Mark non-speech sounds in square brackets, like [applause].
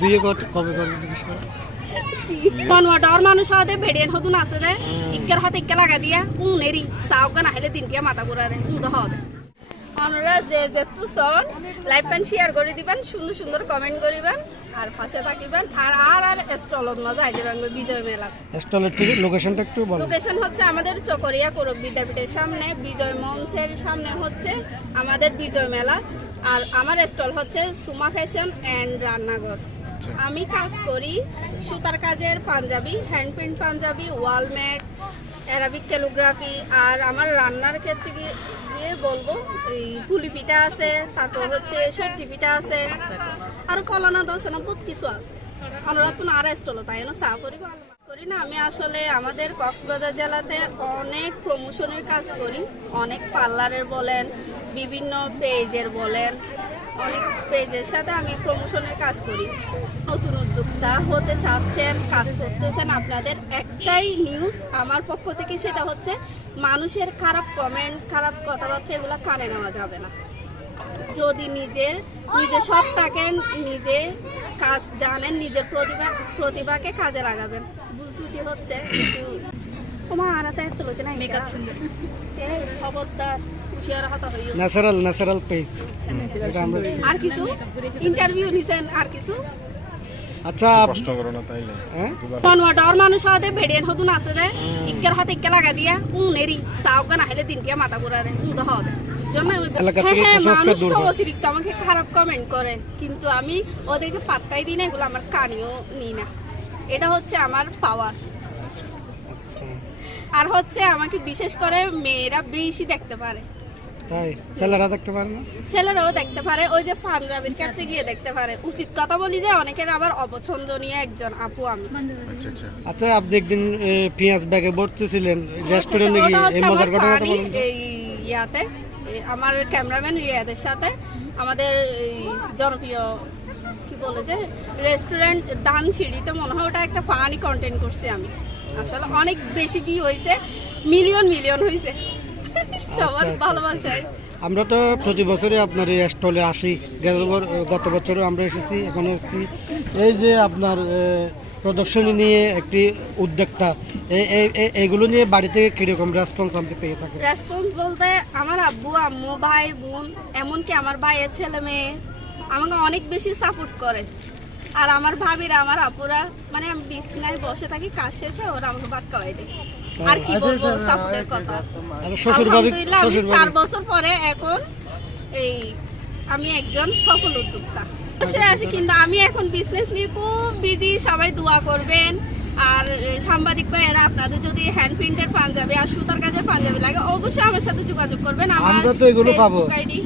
বিয়ে কবে করবে জিজ্ঞেস করো। কনওয়ার্টার মানুষ হাতে হতুন দে। ইক্কার হাতে ইক্কা লাগা দিয়া উনেরি সাউকা না হলে দিনটিয়া মাথা ঘুরা দে উদ হদে আপনারা যে যেহেতু সন লাইক এন্ড শেয়ার করে দিবেন সুন্দর সুন্দর কমেন্ট করিবেন। আর পাশে থাকিবেন। আর আর আর স্টলত মজা পারবে বিজয় মেলা। স্টলের লোকেশনটা একটু বলো লোকেশন হচ্ছে আমাদের চকরিয়া কোরক বিদ্যাপীঠের সামনে। বিজয় মঞ্চের সামনে হচ্ছে আমাদের বিজয় মেলা। আর আমার স্টল হচ্ছে সুমা ফ্যাশন অ্যান্ড রান্নাঘর। আমি কাজ করি সুতার কাজের Punjabi hand print Punjabi wall mat Arabic calligraphy আর আমার রান্নার ক্ষেত্রে বলব, এই পুলি পিঠা আছে, তারপর হচ্ছে সবজি পিঠা আছে, আর কলানা দোসনা বহুত কিছু আছে। আমরা তো স্টল তাই না? চা করি করি না। আমি আসলে আমাদের কক্সবাজার জেলাতে অনেক প্রমোশনের কাজ করি। অনেক পার্লারের বলেন, বিভিন্ন পেজের বলেন অনেক পেজের সাথে আমি প্রমোশনের কাজ করি। নতুন উদ্যোক্তা হতে চাচ্ছেন কাজ করতেছেন আপনাদের একটাই নিউজ আমার পক্ষ থেকে সেটা হচ্ছে মানুষের খারাপ কমেন্ট খারাপ কথাবার্তা এগুলো কানে নেওয়া যাবে না। যদি নিজের নিজে সব থাকেন নিজে কাজ জানেন নিজের প্রতিভা প্রতিভাকে কাজে লাগাবেন। ভুল ত্রুটি হচ্ছে একটু তোমার আরাতে এত লইতে নাই। মেকআপ সুন্দর। খবরদার। Natural natural page. আর কিছু? ইন্টারভিউ নিছেন আর কিছু? আচ্ছা কষ্ট করো না তাইলে। হ্যাঁ? কনওয়ার্টার মানুষ হাতে ভেড়িয়ান হতুন আছে দে। হাতে লাগা দিয়া উনেরি দিনটিয়া মাথা ঘুরা দে। অতিরিক্ত আমাকে খারাপ কমেন্ট করে। কিন্তু আমি ওদেরকে পাত্তাই দিই না এগুলো আমার কানেও নিই না। এটা হচ্ছে আমার পাওয়ার আচ্ছা। আর হচ্ছে আমাকে বিশেষ করে মেয়েরা বেশি দেখতে পারে। তাই ছেলেরা দেখতে পারে না? ছেলেরাও দেখতে পারে ওই যে পাঞ্জাবির গিয়ে দেখতে পারে। উচিত কথা বলি যে অনেকের আবার অপছন্দনীয় একজন আপু আমি। আচ্ছা আচ্ছা। আচ্ছা আপনি একদিন পেঁয়াজ ব্যাগে ভরতেছিলেন রেস্টুরেন্টে গিয়ে এই মজার ইয়াতে আমার ক্যামেরাম্যান রিয়াদের সাথে। আমাদের এই জনপ্রিয় কি বলে যে রেস্টুরেন্ট দান সিঁড়িতে মনে হয় ওটা একটা ফানি কন্টেন্ট করছি আমি। আসলে অনেক বেশি কি হয়েছে মিলিয়ন মিলিয়ন হয়েছে। [laughs] সবার আচ্ছা, ভালোবাসায়। আমরা তো প্রতি বছরই আপনার এই স্টলে আসি। গত বছরও আমরা এসেছি এখন এসেছি। এই যে আপনার প্রদর্শনী নিয়ে একটি উদ্যোক্তা এই- এই- এই- এইগুলো নিয়ে বাড়ি থেকে কীরকম রেসপন্স আপনি পেয়ে থাকেন? রেসপন্স বলতে আমার আব্বু আম্মু ভাই বোন এমনকি আমার ভাইয়ের ছেলে মেয়ে আমাকে অনেক বেশি সাপোর্ট করে। আর আমার ভাবিরা আমার আপুরা মানে আমি বিছনায় বসে থাকি কাজ শেষে ওরা আমাকে ভাত খাওয়াই দেয়। আর কি বলব সাপোর্টের কথা। শ্বশুর আলহামদুলিল্লাহ আমি শ্বশুর চার বছর পরে এখন এই আমি একজন সফল উদ্যোক্তা। বসে আছি কিন্তু আমি এখন বিজনেস নিয়ে খুব বিজি সবাই দোয়া করবেন। আর সাংবাদিক ভাইয়েরা আপনাদের যদি হ্যান্ড প্রিন্টের পাঞ্জাবি আর সুতার কাজের পাঞ্জাবি লাগে অবশ্যই আমার সাথে যোগাযোগ করবেন। আমার আমরা তো এগুলো পাবো। আইডি